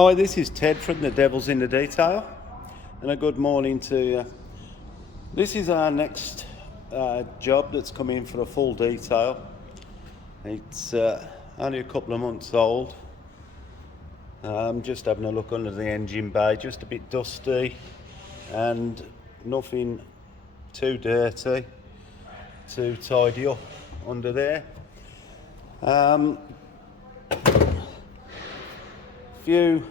Hi, this is Ted from The Devil's in the Detail, and a good morning to you. This is our next job that's come in for a full detail. It's only a couple of months old. Just having a look under the engine bay, just a bit dusty and nothing too dirty to tidy up under there. Few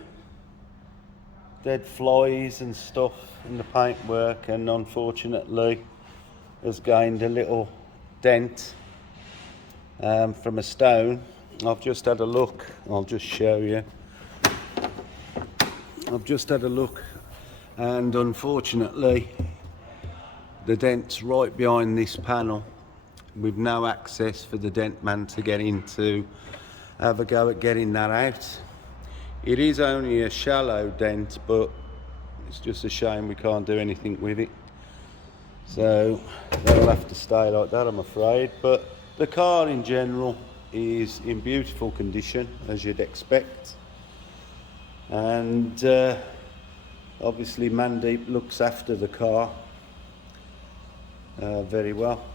dead flies and stuff in the paintwork, and unfortunately has gained a little dent from a stone. I've just had a look, I'll just show you. I've just had a look, and unfortunately the dent's right behind this panel with no access for the dent man to get in to have a go at getting that out. It is only a shallow dent, but it's just a shame we can't do anything with it. So they'll have to stay like that, I'm afraid. But the car in general is in beautiful condition, as you'd expect. And obviously Mandeep looks after the car very well.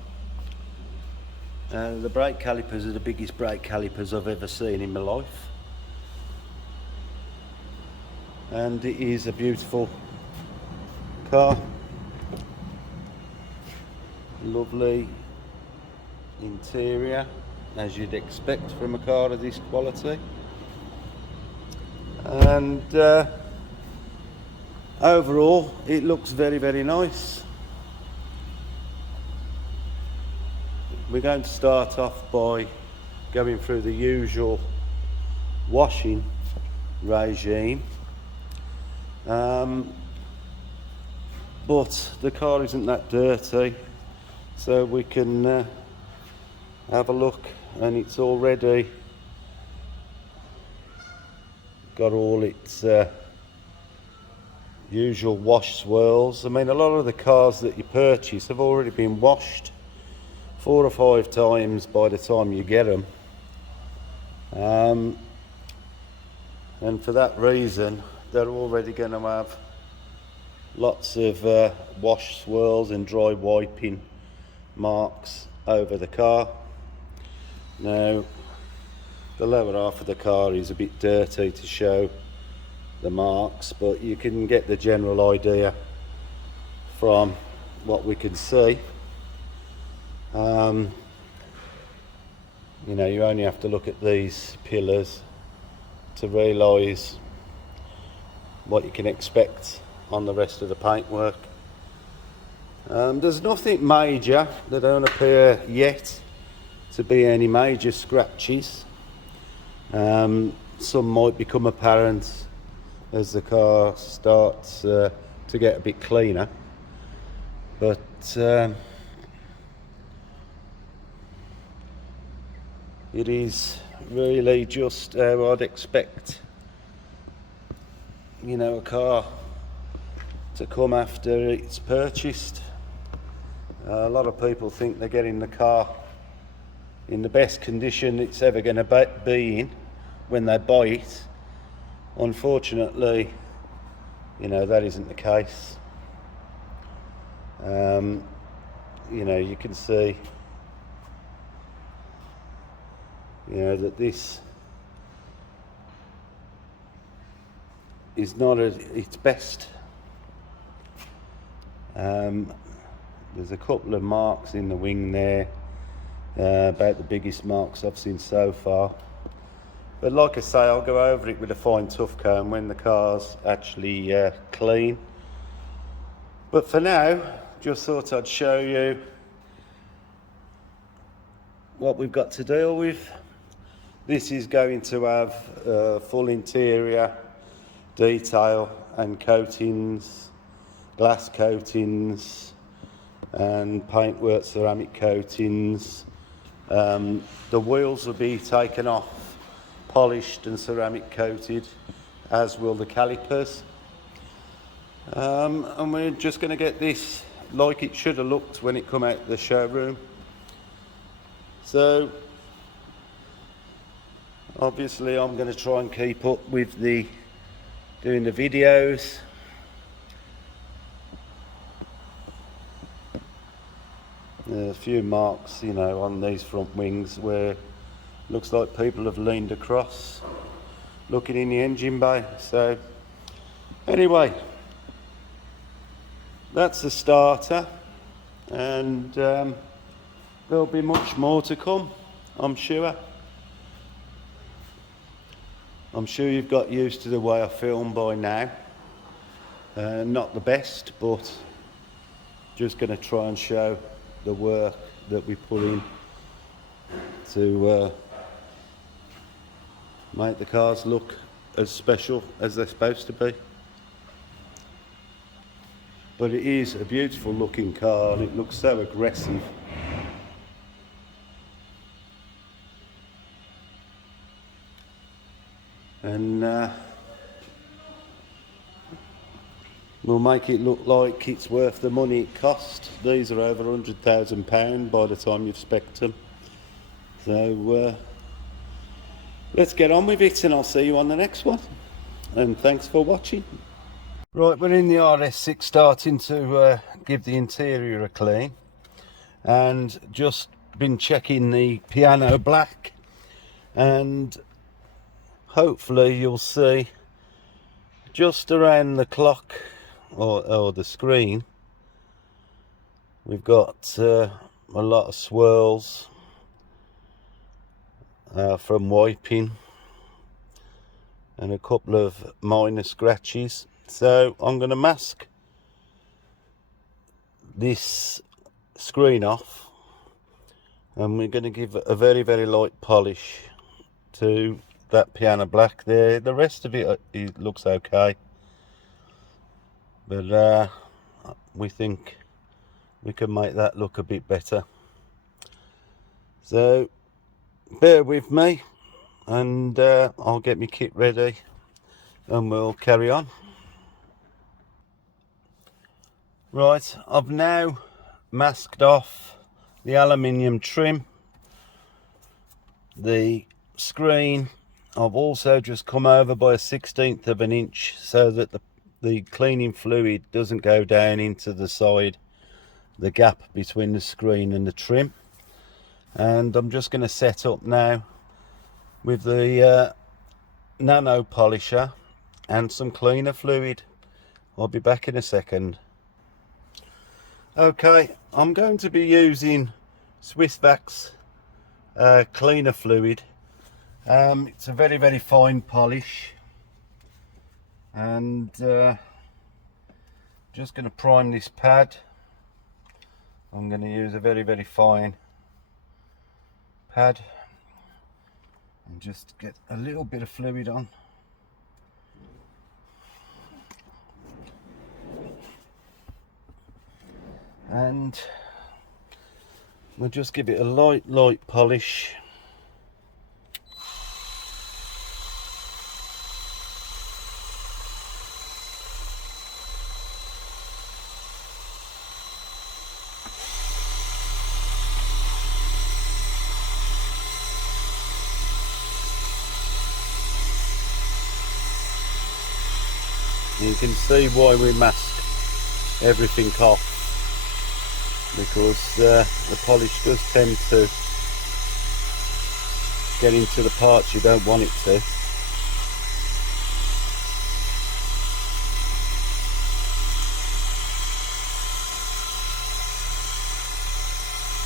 The brake calipers are the biggest brake calipers I've ever seen in my life. And it is a beautiful car, lovely interior as you'd expect from a car of this quality, and overall it looks very, very nice. We're going to start off by going through the usual washing regime. But the car isn't that dirty, so we can have a look, and it's already got all its usual wash swirls. I mean, a lot of the cars that you purchase have already been washed 4 or 5 times by the time you get them, and for that reason they're already going to have lots of wash swirls and dry wiping marks over the car. Now, the lower half of the car is a bit dirty to show the marks, but you can get the general idea from what we can see. You know, you only have to look at these pillars to realise what you can expect on the rest of the paintwork. There's nothing major. There don't appear yet to be any major scratches. Some might become apparent as the car starts to get a bit cleaner, but it is really just how I'd expect, you know, a car to come after it's purchased. A lot of people think they're getting the car in the best condition it's ever going to be in when they buy it. Unfortunately, you know, that isn't the case. You know, you can see, you know, that this is not at its best. There's a couple of marks in the wing there, about the biggest marks I've seen so far. But like I say, I'll go over it with a fine tough comb when the car's actually clean. But for now, just thought I'd show you what we've got to deal with. This is going to have full interior detail and coatings, glass coatings and paintwork ceramic coatings. The wheels will be taken off, polished and ceramic coated, as will the calipers. And we're just going to get this like it should have looked when it come out of the showroom. So obviously I'm going to try and keep up with the doing the videos. There's a few marks, you know, on these front wings where looks like people have leaned across looking in the engine bay. So anyway, that's the starter, and there'll be much more to come, I'm sure. I'm sure you've got used to the way I film by now. Not the best, but just going to try and show the work that we put in to make the cars look as special as they're supposed to be. But it is a beautiful looking car and it looks so aggressive. And we'll make it look like it's worth the money it cost. These are over £100,000 by the time you've spec'd them. So let's get on with it, and I'll see you on the next one. And thanks for watching. Right, we're in the RS6 starting to give the interior a clean. And just been checking the piano black. And hopefully you'll see just around the clock or the screen, we've got a lot of swirls from wiping and a couple of minor scratches. So I'm going to mask this screen off and we're going to give a very, very light polish to that piano black there. The rest of it looks okay, but we think we can make that look a bit better. So bear with me, and I'll get my kit ready and we'll carry on. Right, I've now masked off the aluminium trim, the screen. I've also just come over by a 1/16 of an inch so that the cleaning fluid doesn't go down into the side, the gap between the screen and the trim. And I'm just going to set up now with the nano polisher and some cleaner fluid. I'll be back in a second. Okay, I'm going to be using Swissvax cleaner fluid. It's a very, very fine polish, and just going to prime this pad. I'm going to use a very, very fine pad and just get a little bit of fluid on. And we'll just give it a light polish. You can see why we mask everything off, because the polish does tend to get into the parts you don't want it to.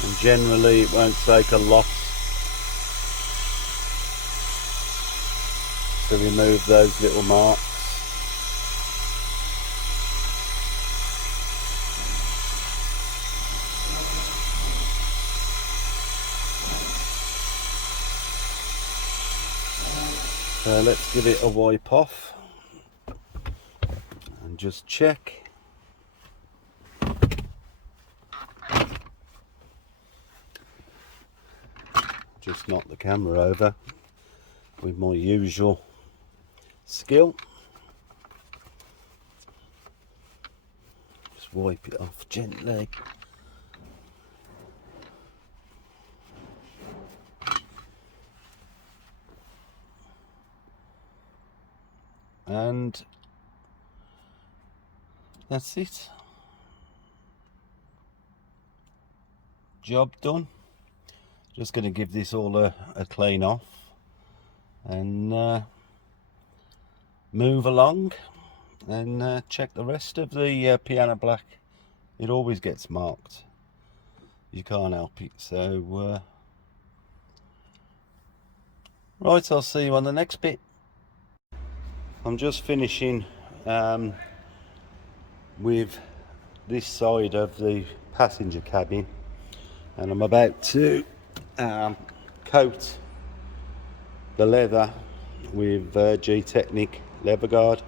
And generally it won't take a lot to remove those little marks. So let's give it a wipe off and just check. Just knock the camera over with my usual skill. Just wipe it off gently. And that's it. Job done. Just going to give this all a clean off and move along and check the rest of the piano black. It always gets marked, you can't help it. So right, I'll see you on the next bit. I'm just finishing with this side of the passenger cabin, and I'm about to coat the leather with G-Technic leather guard,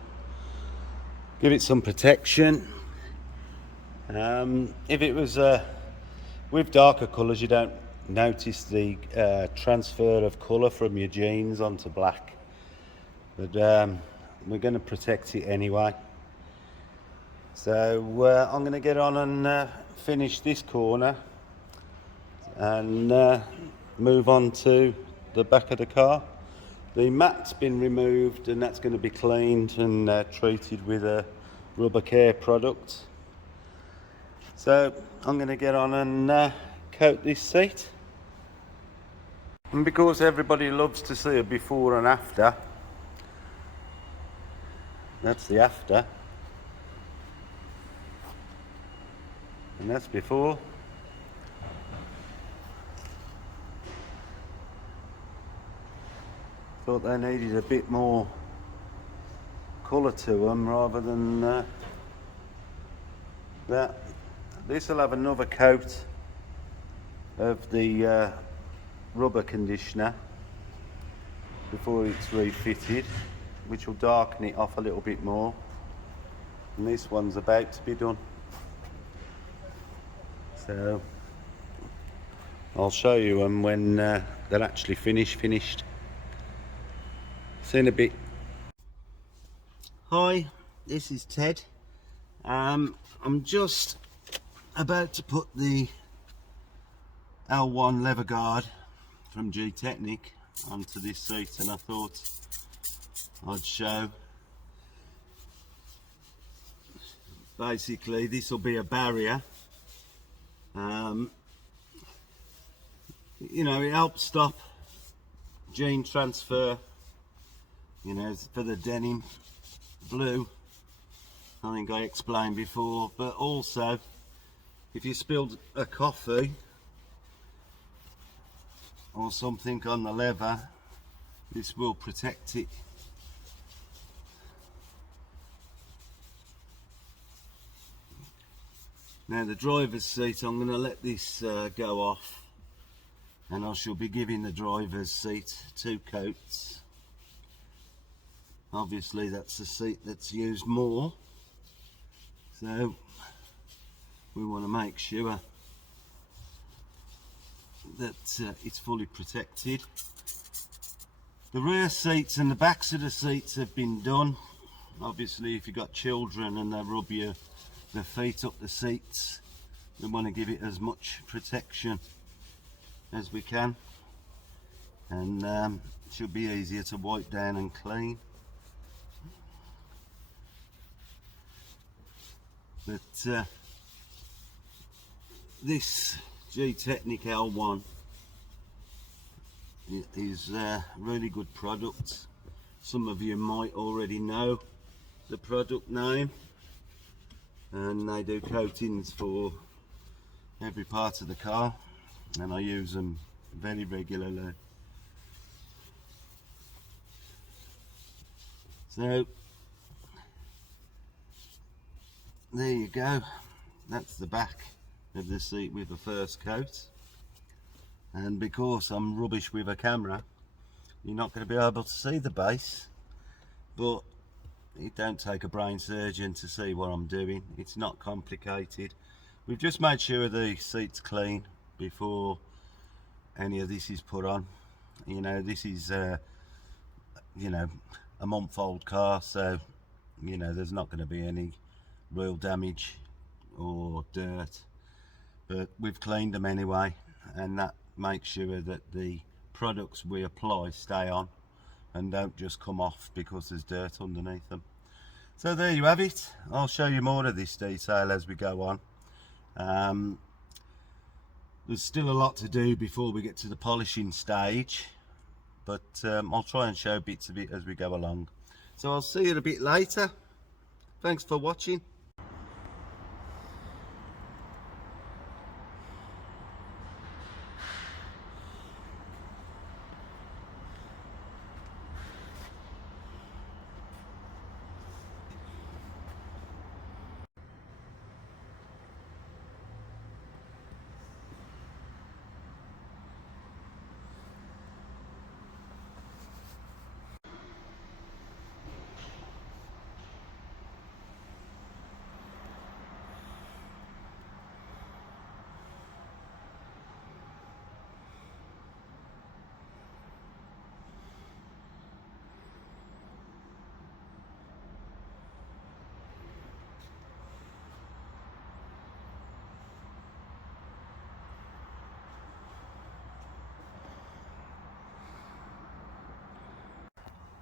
give it some protection. If it was with darker colours, you don't notice the transfer of colour from your jeans onto black, but we're going to protect it anyway. So I'm going to get on and finish this corner and move on to the back of the car. The mat's been removed and that's going to be cleaned and treated with a rubber care product. So I'm going to get on and coat this seat. And because everybody loves to see a before and after, that's the after. And that's before. Thought they needed a bit more colour to them rather than that. This will have another coat of the rubber conditioner before it's refitted, which will darken it off a little bit more. And this one's about to be done. So I'll show you them when they're actually finished. See you in a bit. Hi, this is Ted. I'm just about to put the L1 leather guard from G-Technic onto this seat, and I thought I'd show. Basically, this will be a barrier. You know, it helps stop gene transfer, you know, for the denim blue, I think I explained before, but also if you spilled a coffee or something on the leather, this will protect it. Now the driver's seat, I'm going to let this go off, and I shall be giving the driver's seat 2 coats. Obviously that's the seat that's used more, so we want to make sure that it's fully protected. The rear seats and the backs of the seats have been done. Obviously if you've got children and they rub their feet up the seats, we want to give it as much protection as we can, and it should be easier to wipe down and clean. But this G-Technic L1 is a really good product. Some of you might already know the product name, and they do coatings for every part of the car, and I use them very regularly. So there you go, that's the back of the seat with the first coat. And because I'm rubbish with a camera, you're not going to be able to see the base, but it don't take a brain surgeon to see what I'm doing. It's not complicated. We've just made sure the seat's clean before any of this is put on. You know, this is you know, a month old car, so you know there's not going to be any real damage or dirt, but we've cleaned them anyway, and that makes sure that the products we apply stay on and don't just come off because there's dirt underneath them. So there you have it. I'll show you more of this detail as we go on. There's still a lot to do before we get to the polishing stage, but I'll try and show bits of it as we go along. So I'll see you a bit later. Thanks for watching.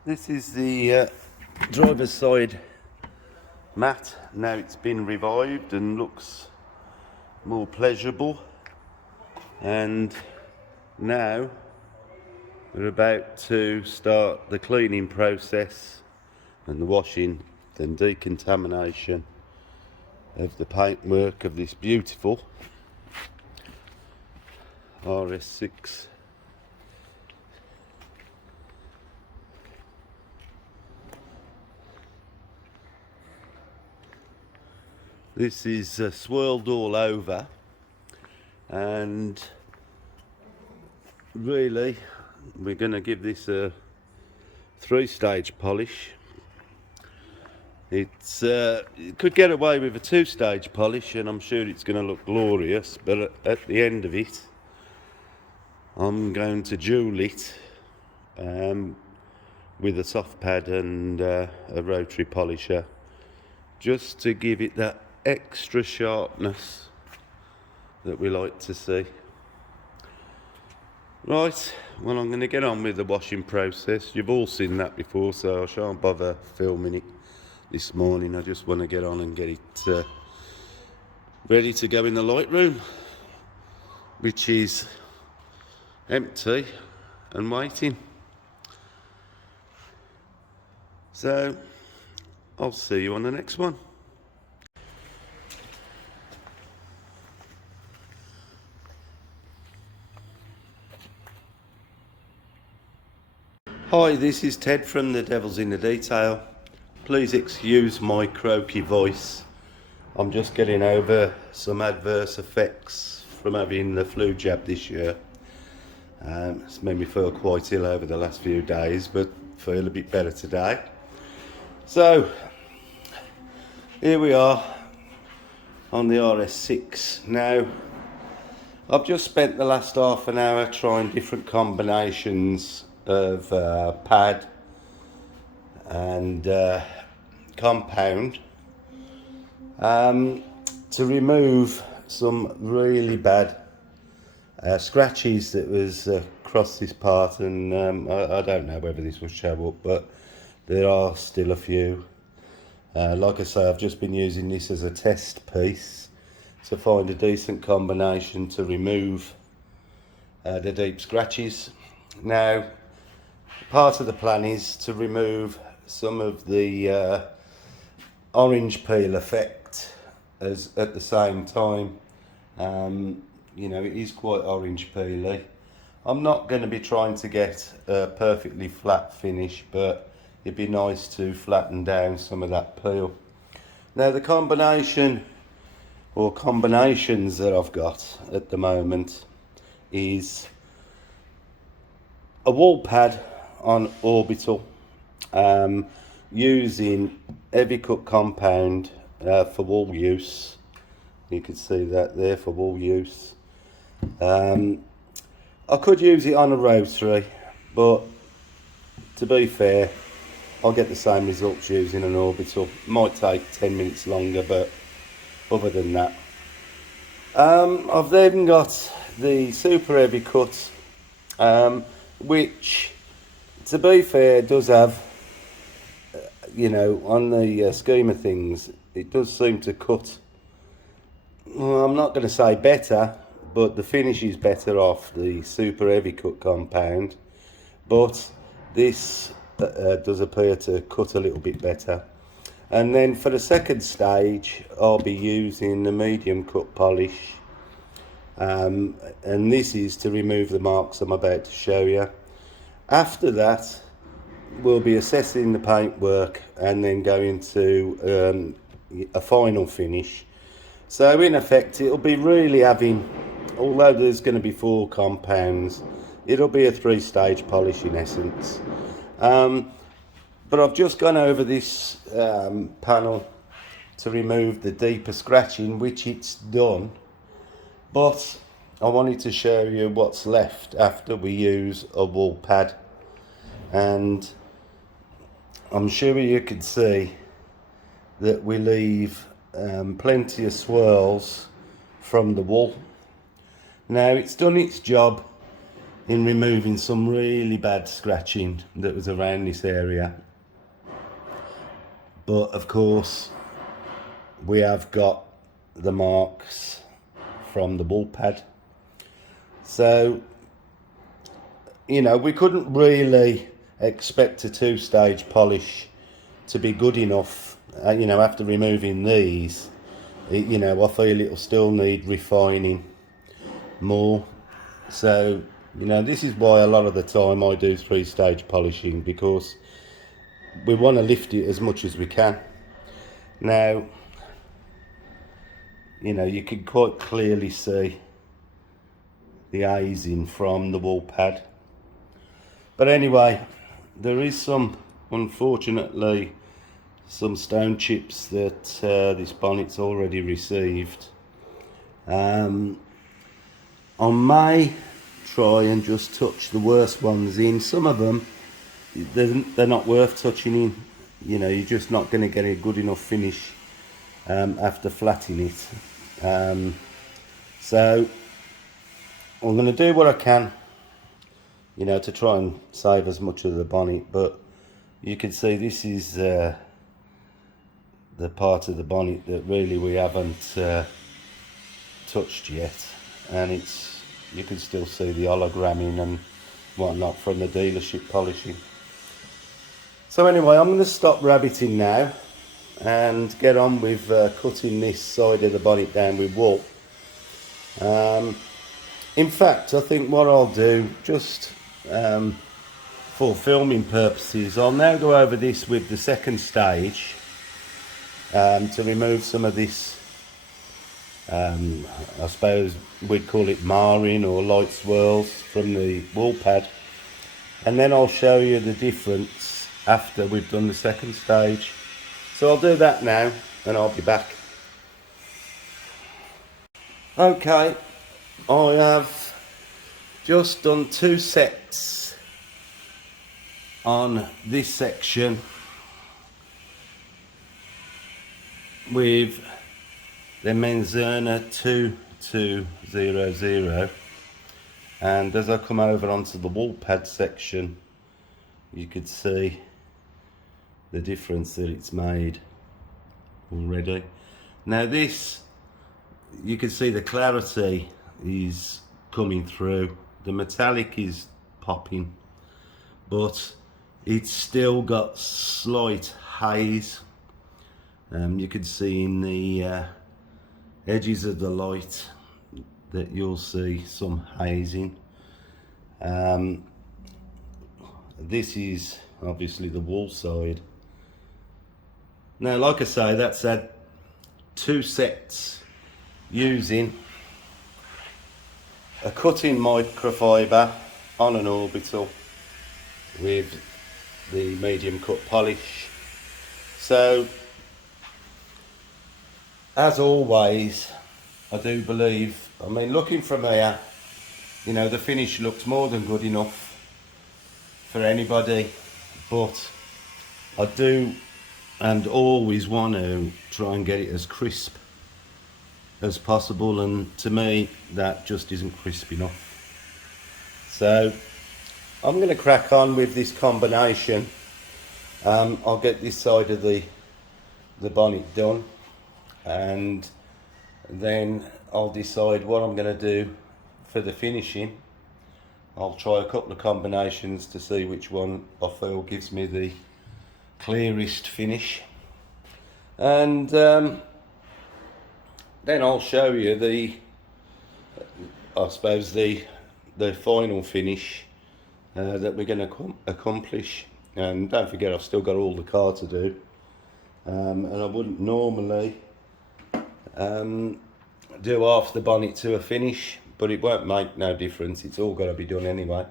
This is the driver's side mat. Now it's been revived and looks more pleasurable, and now we're about to start the cleaning process and the washing and decontamination of the paintwork of this beautiful RS6. This is swirled all over, and really we're going to give this a 3-stage polish. It could get away with a 2-stage polish, and I'm sure it's going to look glorious, but at the end of it I'm going to jewel it with a soft pad and a rotary polisher, just to give it that extra sharpness that we like to see. Right, well, I'm going to get on with the washing process. You've all seen that before, so I shan't bother filming it this morning. I just want to get on and get it ready to go in the Lightroom, which is empty and waiting. So I'll see you on the next one. Hi, this is Ted from The Devil's in the Detail. Please excuse my croaky voice. I'm just getting over some adverse effects from having the flu jab this year. It's made me feel quite ill over the last few days, but feel a bit better today. So, here we are on the RS6. Now, I've just spent the last half an hour trying different combinations of pad and compound to remove some really bad scratches that was across this part, and I don't know whether this will show up, but there are still a few. Like I say, I've just been using this as a test piece to find a decent combination to remove the deep scratches. Now, part of the plan is to remove some of the orange peel effect as at the same time. You know, it is quite orange peely. I'm not going to be trying to get a perfectly flat finish, but it'd be nice to flatten down some of that peel. Now, the combination or combinations that I've got at the moment is a wall pad on orbital, using heavy cut compound for wall use. You can see that there, for wall use. I could use it on a rotary, but to be fair, I'll get the same results using an orbital. Might take 10 minutes longer, but other than that, I've then got the super heavy cut, which, to be fair, does have, you know, on the scheme of things, it does seem to cut, well, I'm not going to say better, but the finish is better off the super heavy cut compound, but this does appear to cut a little bit better. And then for the second stage, I'll be using the medium cut polish, and this is to remove the marks I'm about to show you. After that, we'll be assessing the paintwork and then going to a final finish. So in effect, it'll be really having, although there's going to be 4 compounds, it'll be a 3-stage polish in essence. But I've just gone over this panel to remove the deeper scratching, which it's done. But I wanted to show you what's left after we use a wool pad. And I'm sure you can see that we leave plenty of swirls from the wool. Now, it's done its job in removing some really bad scratching that was around this area. But of course, we have got the marks from the wool pad. So, you know, we couldn't really expect a 2-stage polish to be good enough. You know, after removing these, you know, I feel it'll still need refining more. So, you know, this is why a lot of the time I do 3-stage polishing, because we want to lift it as much as we can. Now, you know, you can quite clearly see the hazing from the wool pad. But anyway, there is some, unfortunately, some stone chips that this bonnet's already received. I may try and just touch the worst ones in. Some of them, they're not worth touching in. You know, you're just not going to get a good enough finish after flattening it. So I'm going to do what I can, you know, to try and save as much of the bonnet. But you can see this is the part of the bonnet that really we haven't touched yet, and it's, you can still see the hologramming and whatnot from the dealership polishing. So anyway, I'm going to stop rabbiting now and get on with cutting this side of the bonnet down with wool. In fact, I think what I'll do, just for filming purposes, I'll now go over this with the second stage to remove some of this, I suppose we'd call it marring or light swirls from the wool pad, and then I'll show you the difference after we've done the second stage. So I'll do that now and I'll be back. Okay, I have just done 2 sets on this section with the Menzerner 2200, and as I come over onto the wool pad section, you could see the difference that it's made already. Now this, you can see the clarity is coming through, the metallic is popping, but it's still got slight haze. You can see in the edges of the light that you'll see some hazing. This is obviously the wool side. Now, like I say, that's had 2 sets using a cutting microfiber on an orbital with the medium cut polish. So, as always, I do believe, I mean, looking from here, you know, the finish looks more than good enough for anybody, but I do and always want to try and get it as crisp as possible, and to me that just isn't crisp enough. So I'm going to crack on with this combination I'll get this side of the bonnet done, and then I'll decide what I'm going to do for the finishing. I'll try a couple of combinations to see which one I feel gives me the clearest finish, and then I'll show you I suppose the final finish that we're going to accomplish. And don't forget, I've still got all the car to do, and I wouldn't normally do half the bonnet to a finish, but it won't make no difference, it's all got to be done anyway.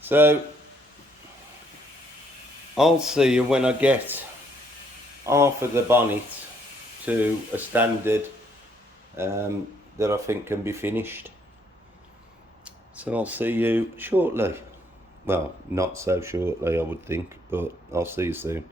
So I'll see you when I get half of the bonnet to a standard that I think can be finished. So I'll see you shortly. Well, not so shortly I would think, but I'll see you soon.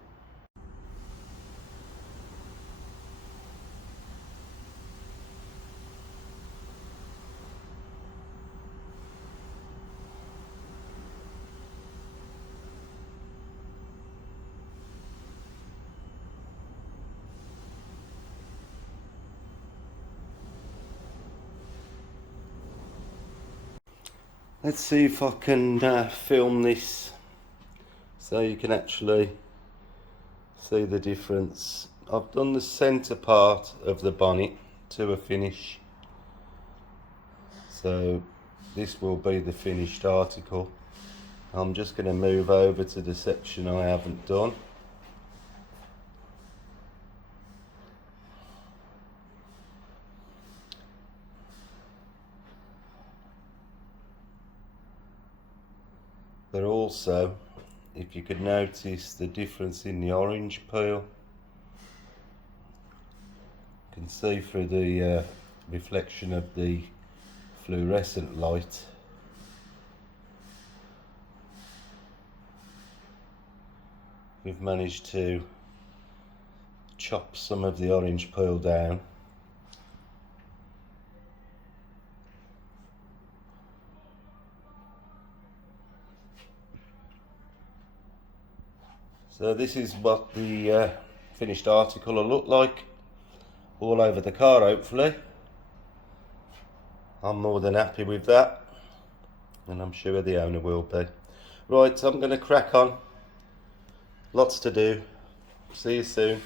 Let's see if I can film this so you can actually see the difference. I've done the centre part of the bonnet to a finish, so this will be the finished article. I'm just going to move over to the section I haven't done. But also, if you could notice the difference in the orange peel, you can see through the reflection of the fluorescent light. We've managed to chop some of the orange peel down. So this is what the finished article will look like all over the car, hopefully. I'm more than happy with that, and I'm sure the owner will be. Right, so I'm going to crack on. Lots to do. See you soon.